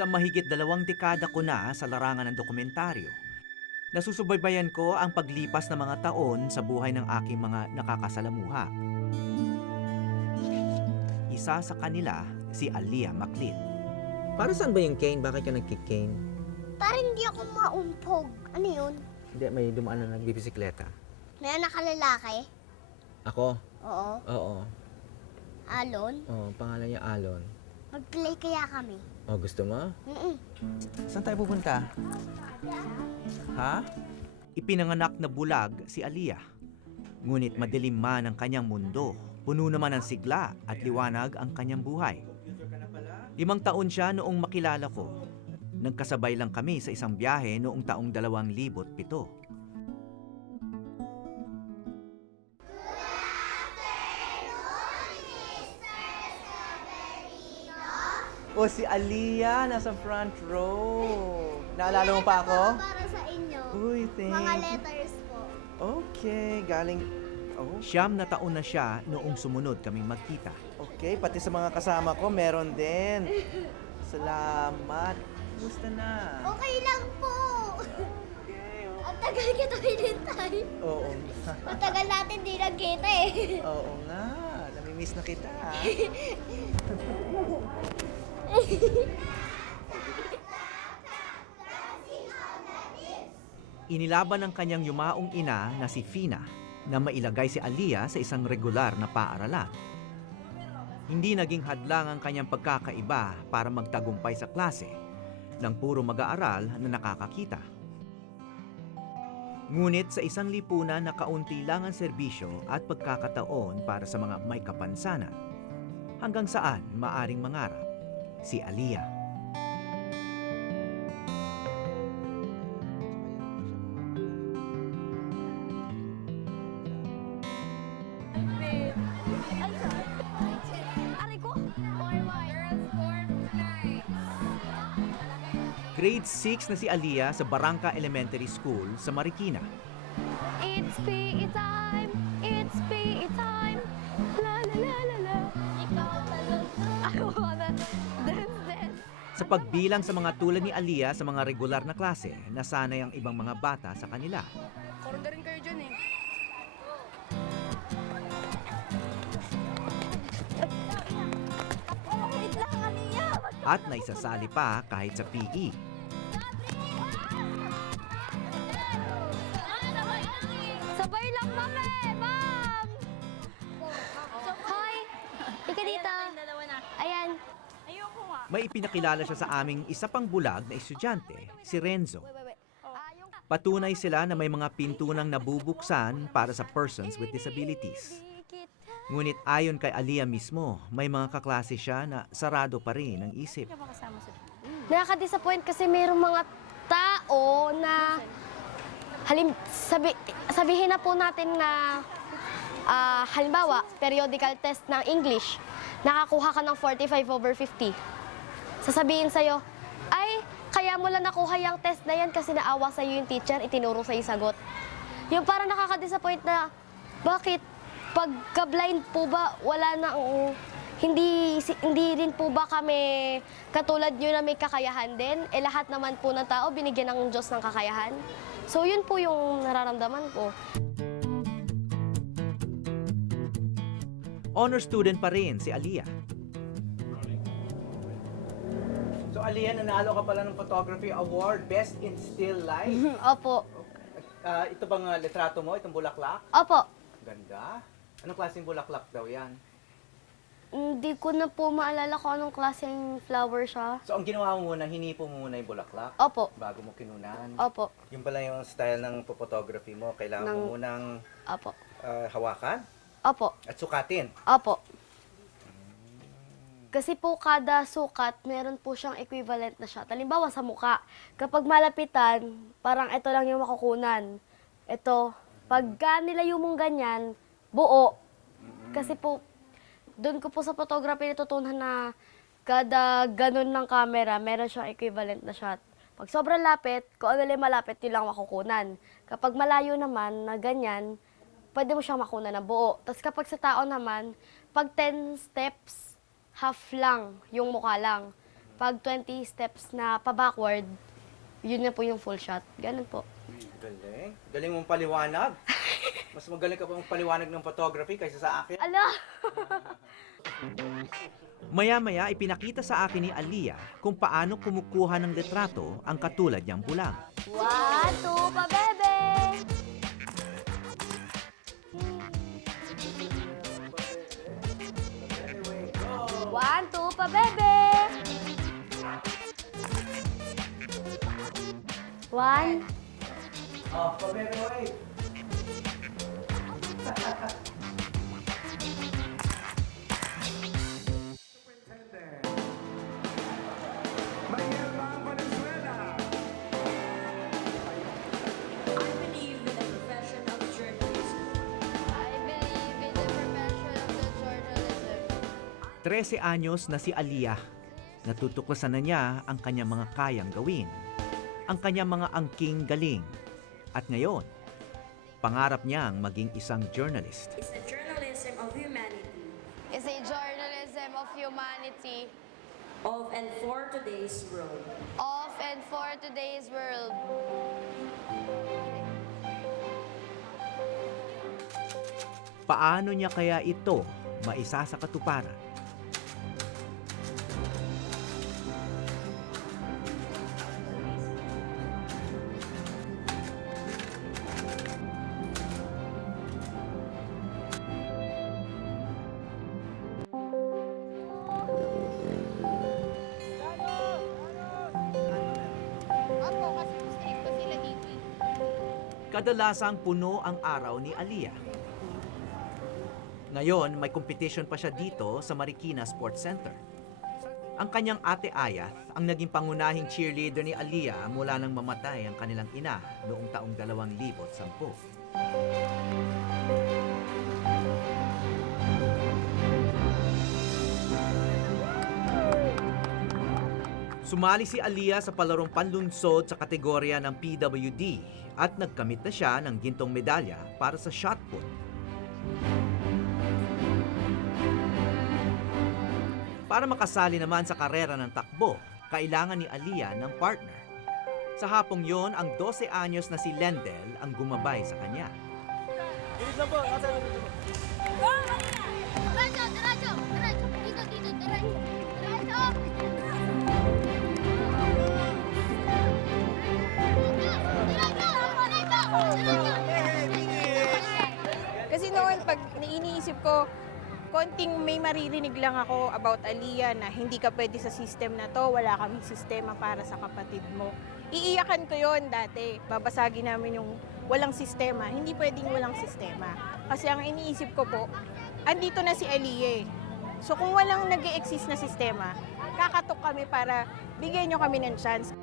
Sa mahigit 2 dekada ko na sa larangan ng dokumentaryo, nasusubaybayan ko ang paglipas ng mga taon sa buhay ng aking mga nakakasalamuha. Isa sa kanila, si Aliyah Maclit. Para saan ba yung cane? Bakit ka nagkikane? Para hindi ako maumpog. Ano yun? Hindi, may dumaan na nagbibisikleta. May anak ka lalaki? Ako? Oo. Oo. Alon? Oo, pangalan niya Alon. Mag-play kaya kami? Oh, gusto mo? Mm-mm. Saan tayo pupunta? Ha? Ipinanganak na bulag si Aliyah. Ngunit madilim man ang kanyang mundo, puno naman ng sigla at liwanag ang kanyang buhay. 5 taon siya noong makilala ko. Nagkasabay lang kami sa isang biyahe noong taong 2007. Oh, si Aliyah, nasa front row. Naalala mo pa ako? Para sa inyo. Uy, thank Mga letters po. Okay, galing... Oh, 9 na taon na siya noong sumunod kaming magkita. okay. Pati sa mga kasama ko, meron din. Salamat. Gusto na? Okay lang po. Okay, Ang tagal kita hinintay. Oo. Matagal natin di nagkita eh. Oo nga. Namimiss na kita. Inilaban ng kanyang yumaong ina na si Fina na mailagay si Aliyah sa isang regular na paaralan. Hindi naging hadlang ang kanyang pagkakaiba para magtagumpay sa klase ng puro mag-aaral na nakakakita. Ngunit sa isang lipunan na kaunti lang ang serbisyo at pagkakataon para sa mga may kapansanan, hanggang saan maaring mangarap si Aliyah. Grade 6 na si Aliyah sa Barangka Elementary School sa Marikina. It's PE time, it's PE time. La la la la la. I wanna dance. Sa pagbilang sa mga tulad ni Aliyah sa mga regular na klase, nasanay ang ibang mga bata sa kanila. Korunda rin kayo dyan eh. Wait lang, Aliyah! At naisasali pa kahit sa PE. Sabay lang, mami! Ma'am! Hi! Ika dito. Ayan. Ayoko nga. May ipinakilala siya sa aming isa pang bulag na estudyante, si Renzo. Yung... Patunay sila na may mga pintunang nabubuksan para sa persons with disabilities. Ngunit ayon kay Aliyah mismo, may mga kaklase siya na sarado pa rin ang isip. Nakaka-disappoint kasi mayroong mga tao na sabihin na po natin na halimbawa, periodical test ng English, nakakuha ka ng 45/50. Sasabihin sa'yo, ay, kaya mo lang nakuha yung test na yan kasi naawa sa'yo yung teacher, itinuro sa'yo sagot. Yung parang nakaka-disappoint na, bakit? Pagka-blind po ba, wala na, hindi rin po ba kami katulad nyo na may kakayahan din? Eh lahat naman po ng tao binigyan ng Diyos ng kakayahan. So yun po yung nararamdaman ko. Honor student pa rin si Aliyah. So, Aliyah, nanalo ka pala ng Photography Award, Best in Still Life. Opo. Ito bang litrato mo, itong bulaklak? Opo. Ganda. Anong klaseng bulaklak daw yan? Hindi ko na po maalala kung anong klaseng flower siya. So, ang ginawa mo muna, hinipo mo muna yung bulaklak Opo. bago mo kinunan. Opo. Yung pala yung style ng photography mo, kailangan mo munang Opo. hawakan Opo. at sukatin. Opo. Kasi po kada sukat, meron po siyang equivalent na shot. Halimbawa sa muka, kapag malapitan, parang ito lang yung makukunan. Ito, pagka nilayo mong ganyan, buo. Kasi po, doon ko po sa photography natutunan na kada ganun ng camera, meron siyang equivalent na shot. Pag sobrang lapit, kung ano lang malapit, yun lang makukunan. Kapag malayo naman na ganyan, pwede mo siyang makunan ng buo. Tapos kapag sa tao naman, pag 10 steps, half lang, yung mukha lang. Pag 20 steps na pa-backward, yun na po yung full shot. Ganun po. Galing. Galing mong paliwanag. Mas magaling ka pa mong paliwanag ng photography kaysa sa akin. Ala! Maya-maya ipinakita sa akin ni Aliyah kung paano kumukuha ng litrato ang katulad niyang bulag. 1, 2, pa bebe! One, two, pa bebe! One, Oh, pabebe, wait. I believe in the profession of journalism. I believe in the profession of the journalism. 13 anyos na si Aliyah. Natutuklasan na niya ang kanyang mga kayang gawin, ang kanyang mga angking galing. At ngayon, pangarap niyang maging isang journalist. It's the journalism of humanity It's a journalism of humanity, of and for today's world. of and for today's world. Paano niya kaya ito maisa sa katuparan? Kadalasang puno ang araw ni Aliyah. Ngayon, may competition pa siya dito sa Marikina Sports Center. Ang kanyang ate Ayat ang naging pangunahing cheerleader ni Aliyah mula nang mamatay ang kanilang ina noong taong 2010. Sumali si Aliyah sa palarong panlunsod sa kategorya ng PWD at nagkamit na siya ng gintong medalya para sa shot put. Para makasali naman sa karera ng takbo, kailangan ni Aliyah ng partner. Sa hapong yon, ang 12 anyos na si Lendel ang gumabay sa kanya. Diretso, diretso, diretso. Dito, dito, diretso. Diretso. Kasi noon, pag iniisip ko, konting may maririnig lang ako about Aliyah na hindi ka pwede sa system na to, wala kaming sistema para sa kapatid mo. Iiyakan ko yon dati. Babasagin namin yung walang sistema. Hindi pwedeng walang sistema. Kasi ang iniisip ko po, andito na si Aliyah. So kung walang nag-e-exist na sistema, kakatok kami para bigyan nyo kami ng chance.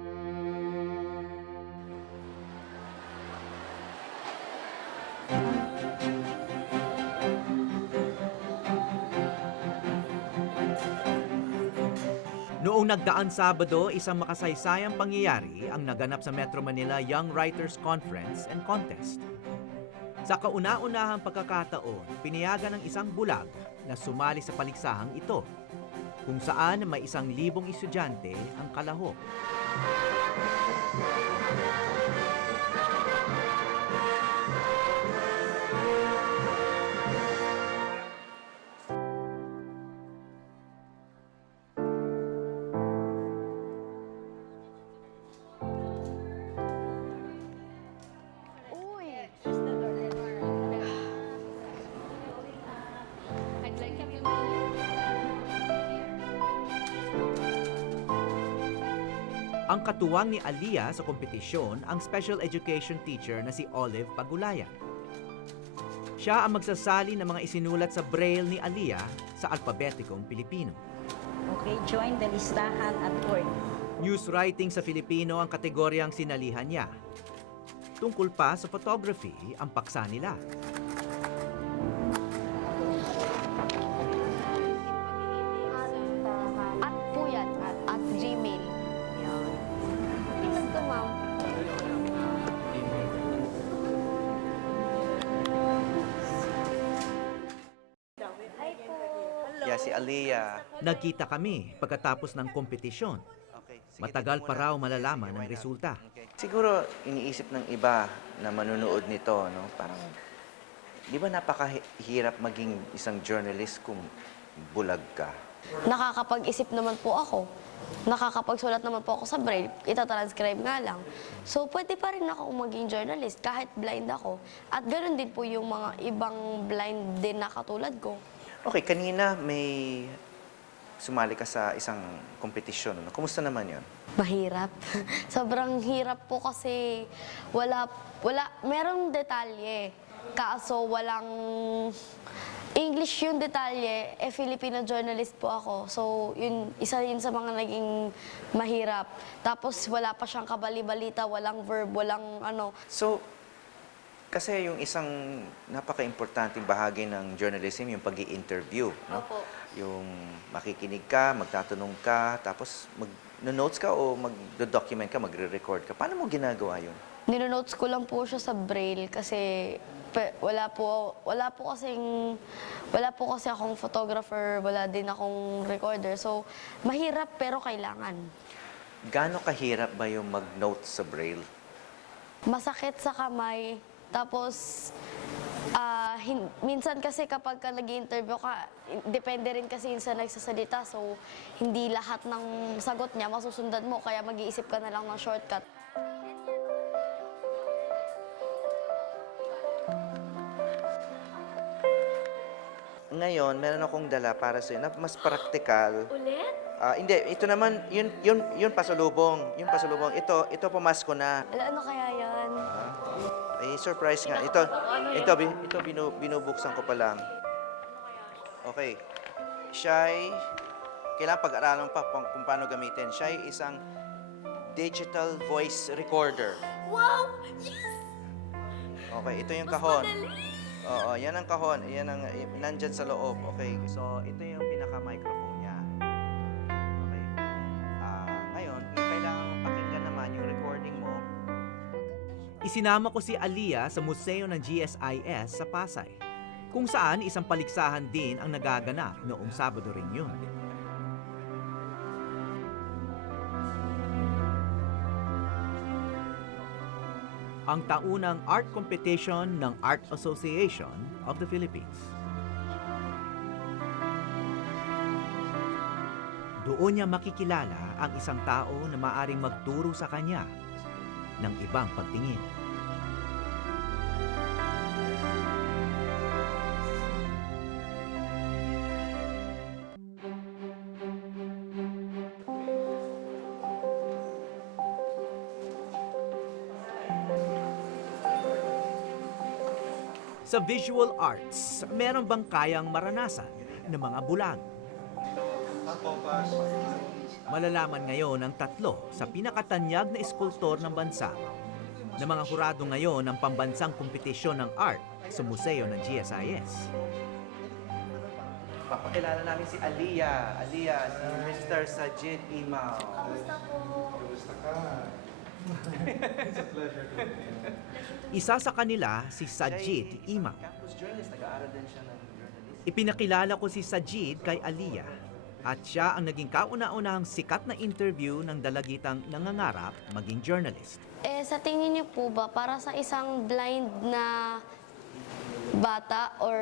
Noong nagdaang Sabado, isang makasaysayang pangyayari ang naganap sa Metro Manila Young Writers Conference and Contest. Sa kauna-unahang pagkakataon, pinayagan ng isang bulag na sumali sa paliksahang ito, kung saan may 1,000 estudyante ang kalahok. Uy! I'd like you to... Ang katuwang ni Aliyah sa kompetisyon ang special education teacher na si Olive Pagulayan. Siya ang magsasali ng mga isinulat sa braille ni Aliyah sa alpabetikong Pilipino. Okay, join the listahan at work. News writing sa Filipino ang kategoryang sinalihan niya. Tungkol pa sa photography ang paksa nila. At po yan, at Gmail. Yan. Ito, ma'am. Yeah, si Aliyah. Nagkita kami pagkatapos ng kompetisyon. Okay. Sige, Matagal dito pa muna. raw malalaman Sige, ang why not? resulta. Okay. Siguro iniisip ng iba na manunood nito, no? Parang, di ba napakahirap maging isang journalist kung bulag ka? Nakakapag-isip naman po ako. Nakakapagsulat naman po ako sa braille. Itatranscribe nga lang. So, pwede pa rin ako maging journalist kahit blind ako. At ganoon din po yung mga ibang blind din na katulad ko. Okay, kanina may sumali ka sa isang kompetisyon. No? Kumusta naman yon? Mahirap. Sobrang hirap po kasi merong detalye. Kaso walang English yung detalye, Filipino journalist po ako. So, isa yun sa mga naging mahirap. Tapos wala pa siyang kabali-balita, walang verb, walang ano. So, kasi yung isang napaka-importanting bahagi ng journalism, yung pag-i-interview. No? Opo. Yung makikinig ka, magtatanong ka, tapos mag-notes ka o mag-document ka, magre-record ka. Paano mo ginagawa yun? Ninonotes ko lang po siya sa braille kasi wala po kasi akong photographer, wala din akong recorder. So, mahirap pero kailangan. Gaano kahirap ba yung mag-notes sa Braille? Masakit sa kamay. Tapos, minsan kasi kapag ka nag-interview ka, depende rin kasi yun sa nagsasalita. So, hindi lahat ng sagot niya masusundan mo. Kaya mag-iisip ka na lang ng shortcut. Ngayon, meron akong dala para sa'yo na mas praktikal. Ulit? Hindi, ito naman, yun pasalubong. Yung pasalubong. Ito pamasko na. Ano kaya yan? Ay, surprise nga. Ito binubuksan ko pa lang. Okay. Siya'y, kailangan pag-aralan pa kung paano gamitin. Siya'y isang digital voice recorder. Wow! Yes! Okay, ito yung kahon. Oo, yan ang kahon. Yan ang nandyan sa loob. Okay, so ito yung pinaka-microphone niya. Okay. Ngayon, kung kailangan mong pakinggan naman yung recording mo, Isinama ko si Aliyah sa museo ng GSIS sa Pasay, kung saan isang paligsahan din ang nagaganap noong Sabado rin yun. Ang taunang art competition ng Art Association of the Philippines. Doon niya makikilala ang isang tao na maaring magturo sa kanya ng ibang pagtingin. Sa visual arts, meron bang kayang maranasan ng mga bulag? Malalaman ngayon ang tatlo sa pinakatanyag na eskultor ng bansa na mga hurado ngayon ng pambansang kompetisyon ng art sa museo ng GSIS. papakilala namin si Aliyah. Aliyah, si Mr. Sajid Imaw. Isa sa kanila si Sajid Imaw. Campus journalist, nag-aaral din siya ng journalism. Ipinakilala ko si Sajid kay Aliyah at siya ang naging kauna-unahang sikat na interview ng dalagitang nangangarap maging journalist. Sa tingin niyo po ba, para sa isang blind na bata or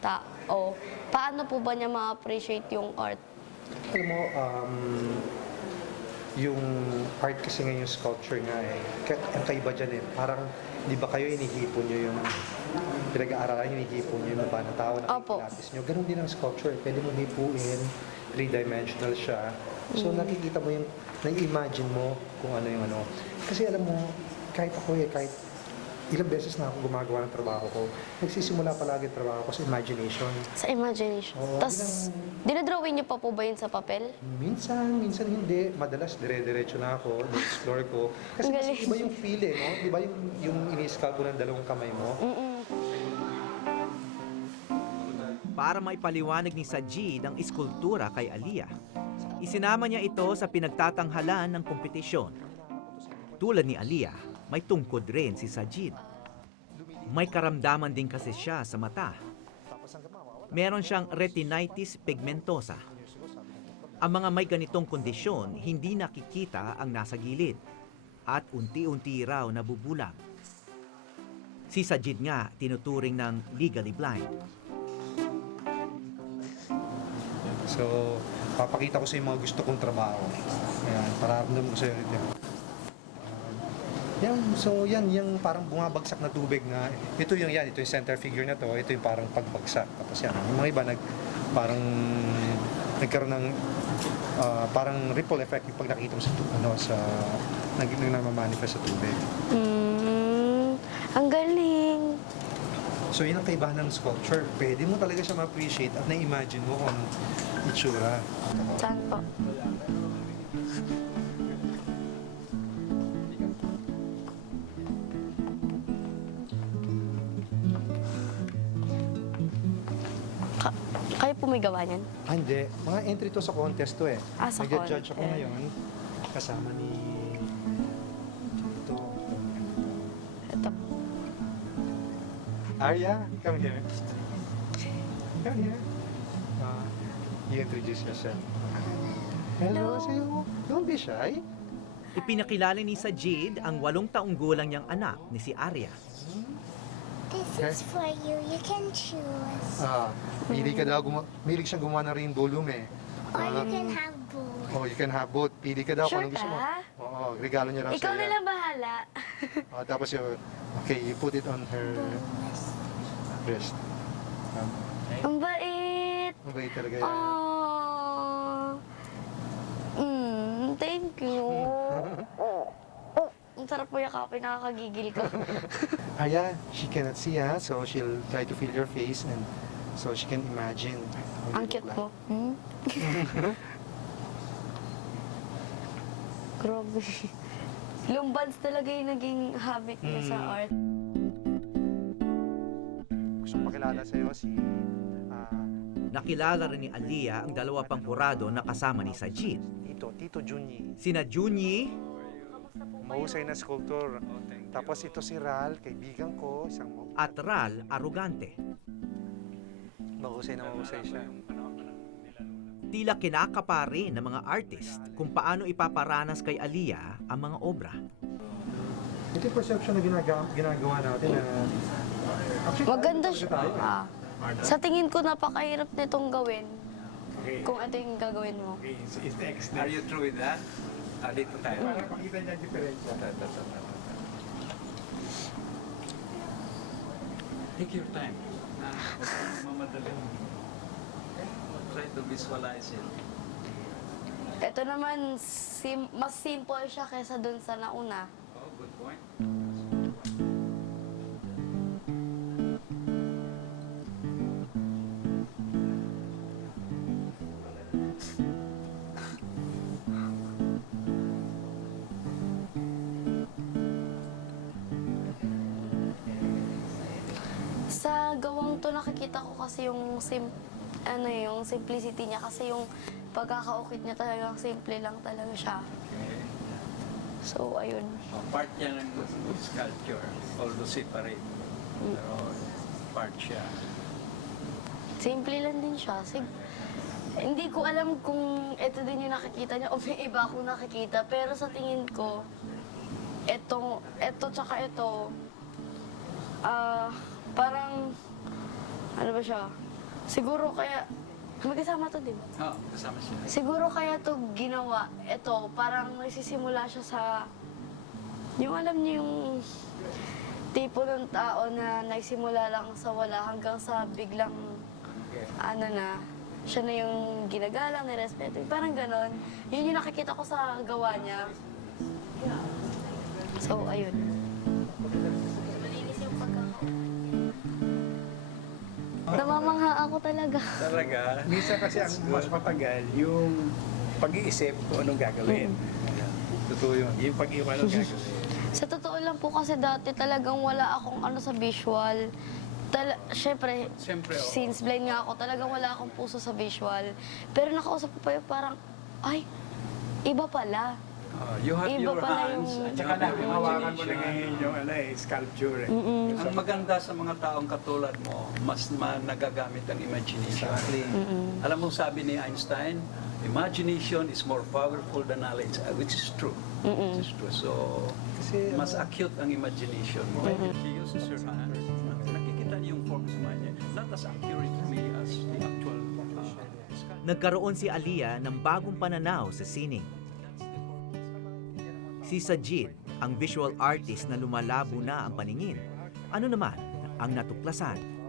tao, paano po ba niya ma-appreciate yung art? Alam mo, yung art kasi ngayon, yung sculpture nga ang kaiba dyan parang, di ba kayo hinihipon nyo yung pinag-aaralan, hinihipon nyo yung mukha ng tao na Opo. lapis nyo. Ganon din ang sculpture, pwede mo hipuin, three-dimensional siya. So nakikita mo yung, nai-imagine mo kung ano yung ano. Kasi alam mo, kahit ako kahit ilang beses na ako gumagawa ng trabaho ko, nagsisimula palagi ang trabaho ko sa imagination. Sa imagination. Oo, Tapos, dinadrawing niyo pa po ba yun sa papel? Minsan hindi. Madalas dire-diretso na ako, explore ko. Kasi Ang mas galing. iba yung feeling, no? Iba yung ini-sculpt mo ng dalawang kamay mo. Para maipaliwanag ni Sajid ang eskultura kay Aliyah, isinama niya ito sa pinagtatanghalan ng kompetisyon. Tulad ni Aliyah, may tungkod rin si Sajid. May karamdaman din kasi siya sa mata. Meron siyang retinitis pigmentosa. Ang mga may ganitong kondisyon, hindi nakikita ang nasa gilid at unti-unti raw nabubulag. Si Sajid nga tinuturing ng legally blind. So, papakita ko sa yung mga gusto kong trabaho. Ayan, pararamdam ko sa iyo rin. Yan, yung parang bumabagsak na tubig na, ito yung center figure na to, ito yung parang pagbagsak. Tapos yan, yung mga iba nagkaroon ng parang ripple effect yung pag nakita mo sa nagmamanifest sa tubig. Ang galing. So yun ang kaibahan ng sculpture. Pwede mo talaga siya ma-appreciate at na-imagine mo kung anong itsura. Saan po? Kayo po may gawa niyan? Hindi. Mga entry to sa contest to eh. Sa Nag-judge ako contest. ngayon kasama ni ito. Ito. Arya, come here. Come here. I-introduce yourself. Hello sa'yo. Don't be shy. Ipinakilala ni Sajid ang 8 taong gulang niyang anak ni si Arya. This is for you. You can choose. Pili ka daw. Milig siyang gumawa ng rainbow loom eh. Or you can have both. You can have both. Pili ka daw kung Sure anong gusto mo. ka? Oo, regalo niya raw Ikaw na lang bahala. Tapos you put it on her wrist. Ang bait. Mabait talaga yan. Thank you. Ang sarap po yakapin, nakakagigil ko. Aya, she cannot see so she'll try to feel your face and so she can imagine. how Ang you cute look mo. Grabe. Lumbans talaga yung naging habit niya sa art. Gusto kong pakilala sa'yo si Nakilala rin ni Aliyah ang 2 pang hurado na kasama ni Sajid. Tito Junyi. Sina Junyi Mahusay na sculptor. Tapos ito si Ral, kaibigan ko, isang at Ral Arugante. mahusay siya. Tila kinakapari ng mga artist kung paano ipaparanas kay Aliyah ang mga obra. Ito yung perception na ginagawa natin na actually, Maganda tayo siya. tayo. Sa tingin ko, napakahirap nitong gawin. Kung ito yung gagawin mo. Are you through with that? Dito tayo. Para pakita niya ang diferensya. Take your time. Huwag kang mamadali. Try to visualize it. Ito naman, mas simple siya kaysa dun sa nauna. Oh, good point. Sa gawang to nakikita ko kasi yung yung simplicity niya kasi yung pagkakaukit niya talagang simple lang talaga siya. Okay. So ayun. Part yan ng sculpture, although separate. Pero part siya. Simple lang din siya. Hindi ko alam kung ito din yung nakikita niya o may iba akong nakikita. Pero sa tingin ko, ito tsaka ito, parang, ano ba siya? Siguro kaya, magkasama to din. Oh, kasama siya. Siguro kaya to ginawa, ito, parang nagsisimula siya sa, yung alam niyo yung tipo ng tao na nagsimula lang sa wala hanggang sa biglang, siya na yung ginagalang, nirespeto. Parang ganon. Yun yung nakikita ko sa gawa niya. So, ayun. Malinis yung namamangha ako talaga. Talaga? Minsan kasi ang mas matagal yung pag-iisip kung anong gagawin. Totoo yun. Yung pag-iwan anong gagawin. Sa totoo lang po kasi dati talagang wala akong sa visual. Siyempre, oo. since blind nga ako, talagang wala akong puso sa visual. Pero nakausap ko pa yung parang, ay, iba pala. You have Iba your pala hands yung- and you Tsaka have na, your hawakan mo na ngayon imagination. yung sculpture. Ang maganda sa mga taong katulad mo, mas nagagamit ang imagination. Alam mo sabi ni Einstein, imagination is more powerful than knowledge, which is true. Which is true. So, Kasi, mas acute ang imagination mo. He uses her hands. Nakikita niyo yung forms niya, not as accurately as the actual Nagkaroon si Aliyah ng bagong pananaw sa sining. Si Sajid, ang visual artist na lumalabo na ang paningin. Ano naman ang natuklasan?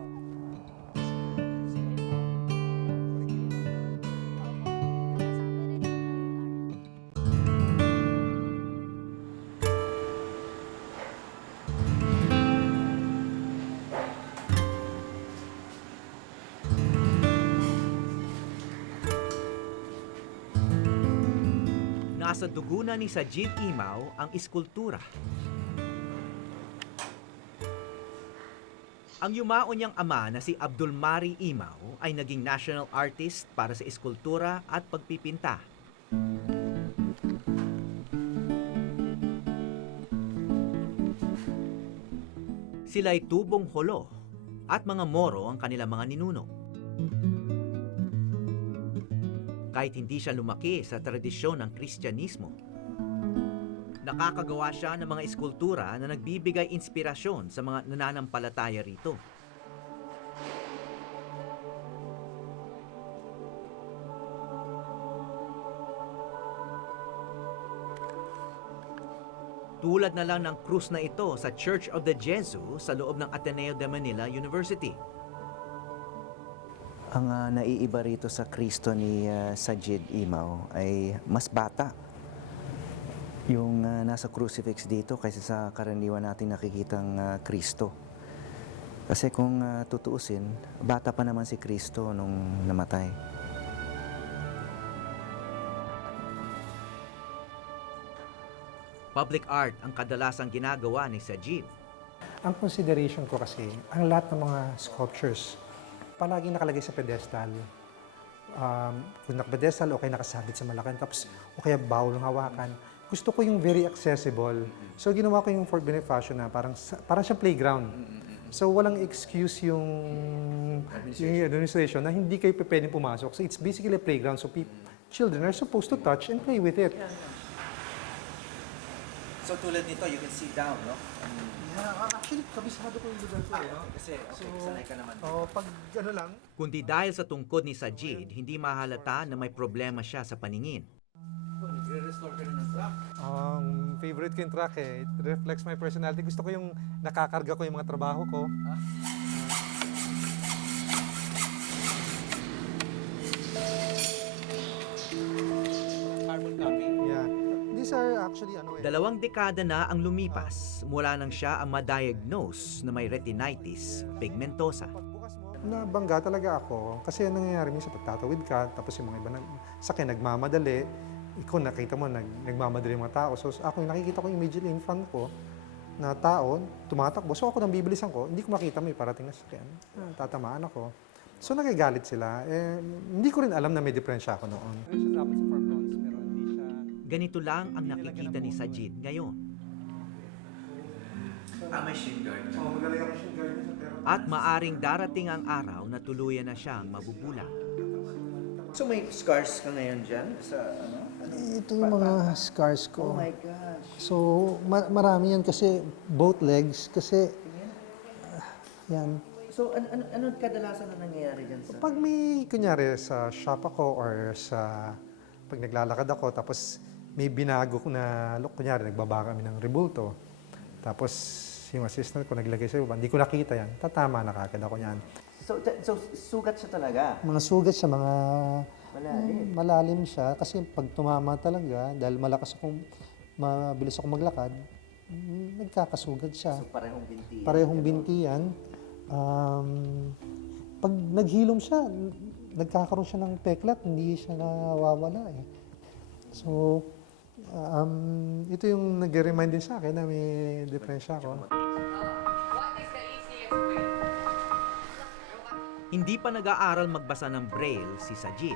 Nasa dugo na ni Sajid Imaw ang iskultura. Ang yumao niyang ama na si Abdul Mari Imaw ay naging national artist para sa iskultura at pagpipinta. Sila'y tubong holo at mga Moro ang kanilang mga ninuno. Kahit hindi siya lumaki sa tradisyon ng Kristyanismo. Nakakagawa siya ng mga eskultura na nagbibigay inspirasyon sa mga nananampalataya rito. Tulad na lang ng krus na ito sa Church of the Jesus sa loob ng Ateneo de Manila University. Ang naiiba rito sa Kristo ni Sajid Imaw ay mas bata. Yung nasa crucifix dito kaysa sa karaniwan natin nakikitang Kristo. Kasi kung tutuusin, bata pa naman si Kristo nung namatay. Public art ang kadalasang ginagawa ni Sajid. ang consideration ko kasi, ang lahat ng mga sculptures, palaging nakalagay sa pedestal. Kung naka-pedestal, okay nakasabit sa malakan, tapos o kaya bawal ng hawakan. Gusto ko yung very accessible. So ginawa ko yung for Bonifacio na parang siyang playground. So walang excuse yung administration na hindi kayo pwedeng pumasok. So it's basically a playground. So children are supposed to touch and play with it. So tulad nito, you can sit down, no? Yeah, actually, kabisado ko yung lugar ko eh. Kasi sanay ka naman. Pag ano lang, Kundi dahil sa tungkod ni Sajid, hindi mahalata na may problema siya sa paningin. favorite ko yung track eh. It reflects my personality. Gusto ko yung nakakarga ko yung mga trabaho ko. Carbon copy. Yeah. These are actually ano eh. 2 dekada na ang lumipas mula nang siya ang ma-diagnose na may retinitis pigmentosa. Nabangga talaga ako kasi ang nangyayari minsan pagtatawid ka, tapos yung mga iba sakay nagmamadali, ikaw nakita mo nagmamadali yung mga tao. So ako yung nakikita ko immediately in front ko na tao, tumatakbo. So ako nang bibilisan ko, hindi ko makita may parating na sakyan. Tatamaan ako. So nagagalit sila. Hindi ko rin alam na may diferensya ako noon. Ganito lang ang nakikita ni Sajid ngayon. May shin guard. Magaling ako shin guard pero At maaring darating ang araw na tuluyan na siyang mabubulag. So may scars ka ngayon dyan? Sa ano? ito yung mga scars ko. Oh my gosh. So, marami yan kasi both legs kasi yan. So ano kadalasan na nangyayari dyan sa... Pag may kunyari sa shop ako or sa pag naglalakad ako tapos may binago ko na look, kunyari nagbaba kami ng rebulto. Tapos yung assistant ko naglagay sa iba, hindi ko nakita yan. Tatama na kagad ako yan. So sugat siya talaga? Mga sugat sa mga Malalim. malalim siya kasi pag tumama talaga dahil mabilis ako maglakad, nagkakasugat siya. So parehong binti. Parehong binti yan. Pag naghilom siya, nagkakaroon siya ng peklat, hindi siya nawawala eh. So, ito yung nag-remind din sa akin na may diferensya ako. Hindi pa nag-aaral magbasa ng Braille si Sajid.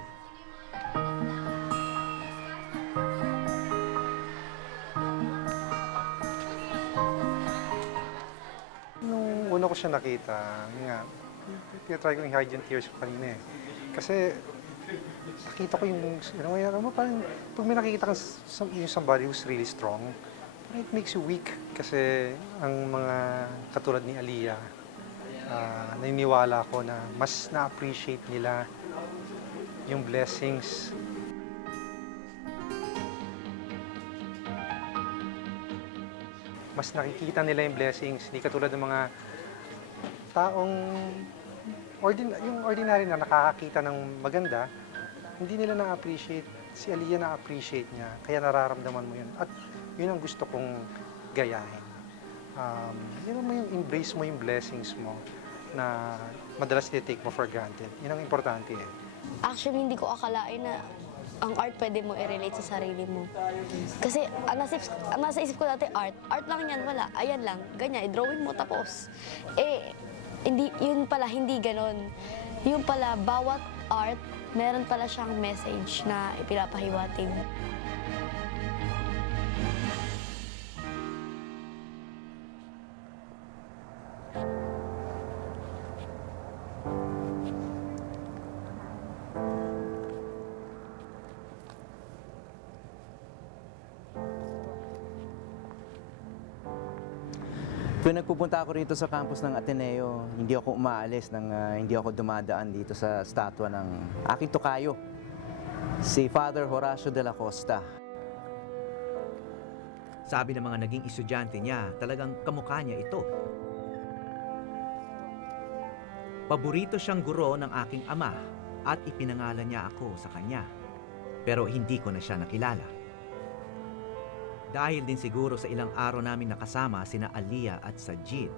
Nung una ko siya nakita, nga, tinatry ko yung hide yung tears ko kanina eh. Kasi nakita ko parang pag may nakikita kang yung somebody who's really strong, it makes you weak. Kasi ang mga katulad ni Aliyah, naniniwala ko na mas na-appreciate nila yung blessings. Mas nakikita nila yung blessings. Hindi katulad ng mga taong yung ordinary na nakakakita ng maganda, hindi nila na-appreciate. Si Aliyah na-appreciate niya, kaya nararamdaman mo yun. At yun ang gusto kong gayahin. Yun mo yung embrace mo yung blessings mo na madalas take mo for granted. Yun ang importante eh. Actually, hindi ko akalain na ang art pwede mo i-relate sa sarili mo. Kasi ang nasa isip ko dati, art lang yan, wala. Ayan lang, ganyan, drawing mo tapos. Hindi, yun pala, hindi ganon. Yun pala, bawat art, meron pala siyang message na ipinapahiwatig. Tuwing nagpupunta ako rito sa campus ng Ateneo, hindi ako umaalis hindi ako dumadaan dito sa statwa ng aking tokayo, si Father Horacio de la Costa. Sabi ng mga naging estudyante niya, talagang kamukha niya ito. Paborito siyang guro ng aking ama at ipinangalan niya ako sa kanya. Pero hindi ko na siya nakilala. Dahil din siguro sa ilang araw namin nakasama sina Aliyah at Sajid,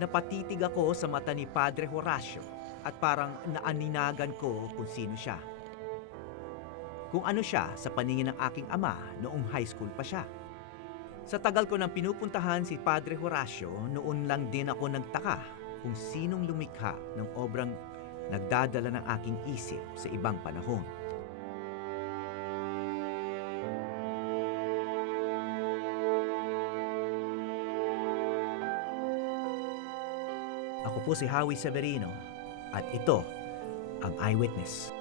napatitig ako sa mata ni Padre Horacio at parang naaninagan ko kung sino siya. Kung ano siya sa paningin ng aking ama noong high school pa siya. Sa tagal ko nang pinupuntahan si Padre Horacio, noon lang din ako nagtaka kung sinong lumikha ng obrang nagdadala ng aking isip sa ibang panahon. Ako po si Howie Severino at ito ang Eyewitness.